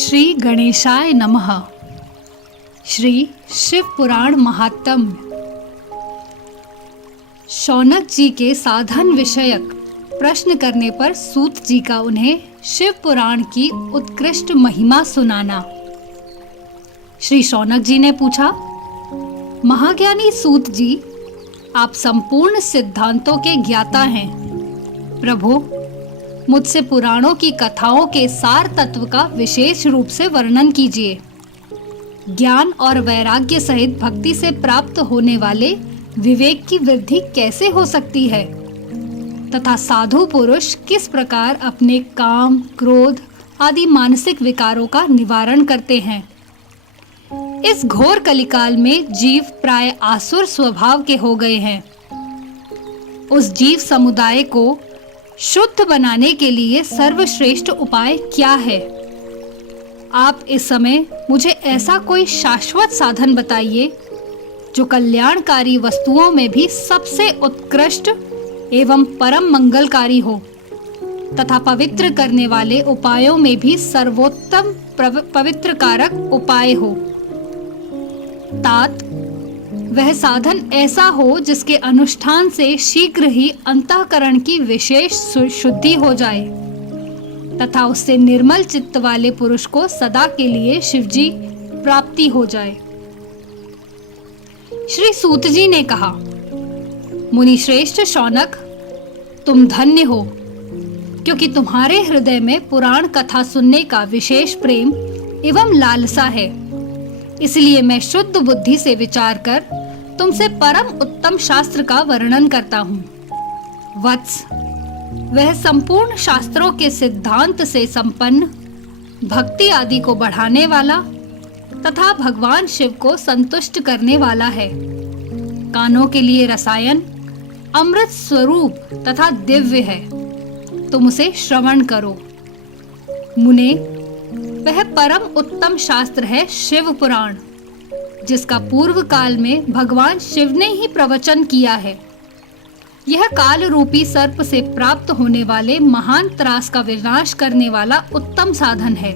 श्री गणेशाय नमः। श्री शिव पुराण महात्म्य। शौनक जी के साधन विषयक प्रश्न करने पर सूत जी का उन्हें शिव पुराण की उत्कृष्ट महिमा सुनाना। श्री शौनक जी ने पूछा, महाज्ञानी सूत जी, आप संपूर्ण सिद्धांतों के ज्ञाता हैं। प्रभु, मुझसे पुराणों की कथाओं के सार तत्व का विशेष रूप से वर्णन कीजिए। ज्ञान और वैराग्य सहित भक्ति से प्राप्त होने वाले विवेक की वृद्धि कैसे हो सकती है तथा साधु पुरुष किस प्रकार अपने काम, क्रोध आदि मानसिक विकारों का निवारण करते हैं। इस घोर कलिकाल में जीव प्राय आसुर स्वभाव के हो गए हैं। उस जीव समुदाय को शुद्ध बनाने के लिए सर्वश्रेष्ठ उपाय क्या है? आप इस समय मुझे ऐसा कोई शाश्वत साधन बताइए जो कल्याणकारी वस्तुओं में भी सबसे उत्कृष्ट एवं परम मंगलकारी हो तथा पवित्र करने वाले उपायों में भी सर्वोत्तम पवित्र कारक उपाय हो। तात, वह साधन ऐसा हो जिसके अनुष्ठान से शीघ्र ही अंतःकरण की विशेष शुद्धि हो जाए तथा उससे निर्मल चित्त वाले पुरुष को सदा के लिए शिवजी प्राप्ति हो जाए। श्री सूत जी ने कहा, मुनि श्रेष्ठ शौनक, तुम धन्य हो, क्योंकि तुम्हारे हृदय में पुराण कथा सुनने का विशेष प्रेम एवं लालसा है। इसलिए मैं शुद्ध बुद्धि से विचार कर तुमसे परम उत्तम शास्त्र का वर्णन करता हूँ। वत्स, वह संपूर्ण शास्त्रों के सिद्धांत से संपन्न, भक्ति आदि को बढ़ाने वाला तथा भगवान शिव को संतुष्ट करने वाला है। कानों के लिए रसायन, अमृत स्वरूप तथा दिव्य है। तुम उसे श्रवण करो। मुने, वह परम उत्तम शास्त्र है शिव पुराण, जिसका पूर्व काल में भगवान शिव ने ही प्रवचन किया है। यह काल रूपी सर्प से प्राप्त होने वाले महान त्रास का विनाश करने वाला उत्तम साधन है।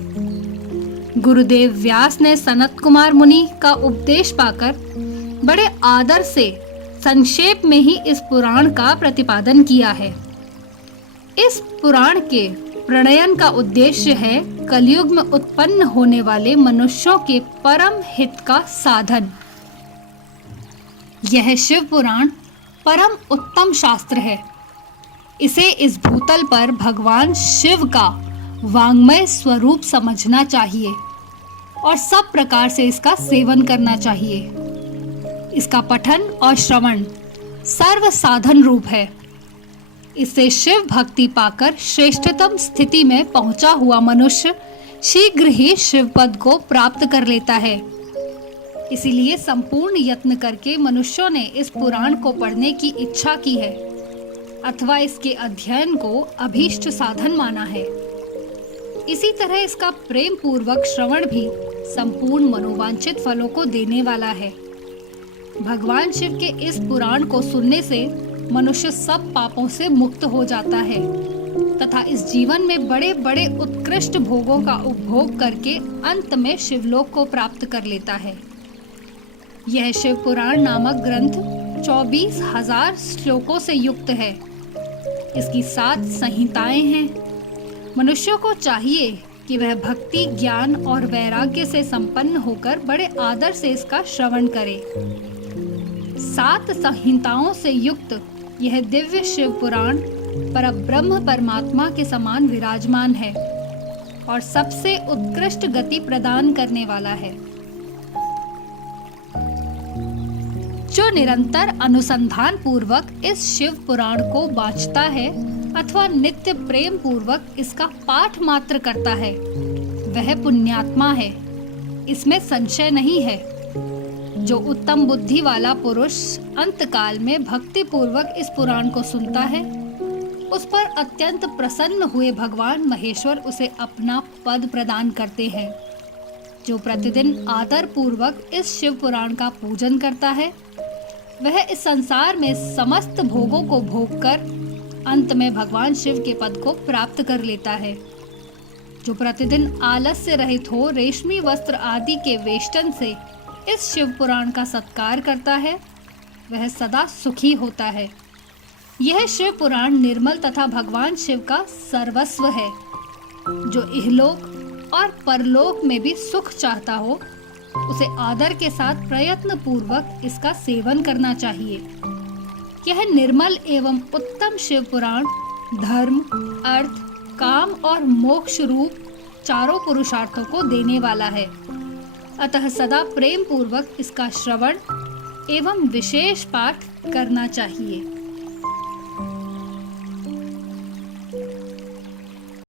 गुरुदेव व्यास ने सनत कुमार मुनि का उपदेश पाकर बड़े आदर से संक्षेप में ही इस पुराण का प्रतिपादन किया है। इस पुराण के प्रणयन का उद्देश्य है कलयुग में उत्पन्न होने वाले मनुष्यों के परम हित का साधन। यह शिव पुराण परम उत्तम शास्त्र है। इसे इस भूतल पर भगवान शिव का वाङ्मय स्वरूप समझना चाहिए और सब प्रकार से इसका सेवन करना चाहिए। इसका पठन और श्रवण सर्व साधन रूप है। इससे शिव भक्ति पाकर श्रेष्ठतम स्थिति में पहुंचा हुआ मनुष्य शीघ्र ही शिव पद को प्राप्त कर लेता है। इसीलिए संपूर्ण यत्न करके मनुष्यों ने इस पुराण को पढ़ने की इच्छा की है अथवा इसके अध्ययन को अभीष्ट साधन माना है। इसी तरह इसका प्रेम पूर्वक श्रवण भी संपूर्ण मनोवांछित फलों को देने वाला है। भगवान शिव के इस पुराण को सुनने से मनुष्य सब पापों से मुक्त हो जाता है तथा इस जीवन में बड़े बड़े उत्कृष्ट भोगों का उपभोग करके अंत में शिवलोक को प्राप्त कर लेता है। यह शिव पुराण नामक ग्रंथ 24,000 श्लोकों से युक्त है। इसकी 7 संहिताएं हैं। मनुष्यों को चाहिए कि वह भक्ति, ज्ञान और वैराग्य से संपन्न होकर बड़े आदर से इसका श्रवण करे। 7 संहिताओं से युक्त यह दिव्य शिव पुराण परब्रह्म परमात्मा के समान विराजमान है और सबसे उत्कृष्ट गति प्रदान करने वाला है। जो निरंतर अनुसंधान पूर्वक इस शिव पुराण को वांचता है अथवा नित्य प्रेम पूर्वक इसका पाठ मात्र करता है, वह पुण्यात्मा है। इसमें संशय नहीं है। जो उत्तम बुद्धि वाला पुरुष अंतकाल में भक्ति पूर्वक इस पुराण को सुनता है, उस पर अत्यंत प्रसन्न हुए भगवान महेश्वर उसे अपना पद प्रदान करते हैं। जो प्रतिदिन आदर पूर्वक इस शिव पुराण का पूजन करता है, वह इस संसार में समस्त भोगों को भोग कर अंत में भगवान शिव के पद को प्राप्त कर लेता है। जो प्रतिदिन आलस से रहित हो, रेशमी वस्त्र आदि के वेष्टन से इस शिव पुराण का सत्कार करता है, वह सदा सुखी होता है। यह शिव पुराण निर्मल तथा भगवान शिव का सर्वस्व है। जो इहलोक और परलोक में भी सुख चाहता हो, उसे आदर के साथ प्रयत्न पूर्वक इसका सेवन करना चाहिए। यह निर्मल एवं उत्तम शिव पुराण धर्म, अर्थ, काम और मोक्ष रूप चारों पुरुषार्थों को देने वाला है। अतः सदा प्रेम पूर्वक इसका श्रवण एवं विशेष पाठ करना चाहिए।